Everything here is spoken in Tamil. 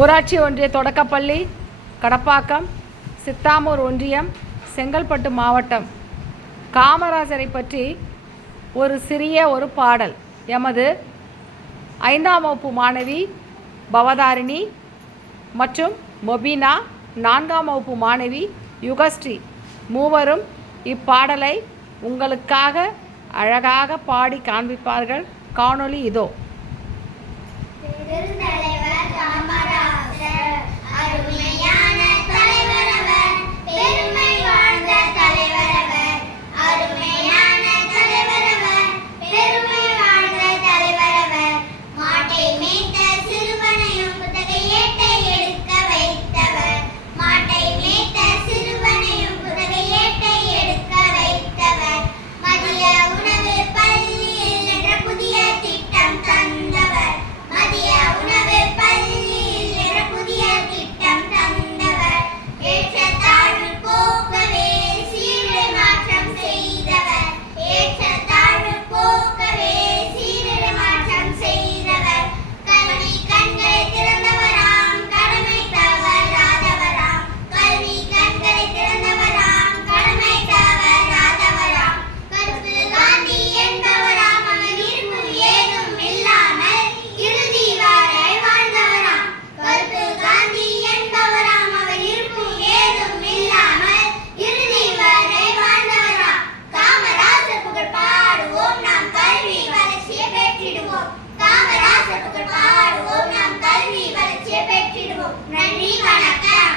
ஊராட்சி ஒன்றிய தொடக்கப்பள்ளி, கடப்பாக்கம், சித்தாமூர் ஒன்றியம், செங்கல்பட்டு மாவட்டம். காமராஜரை பற்றி ஒரு சிறிய பாடல். எமது 5ஆம் வகுப்பு மாணவி பவதாரிணி மற்றும் மொபினா, 4ஆம் வகுப்பு மாணவி யுகஸ்ரீ மூவரும் இப்பாடலை உங்களுக்காக அழகாக பாடி காண்பிப்பார்கள். காணொளி இதோ.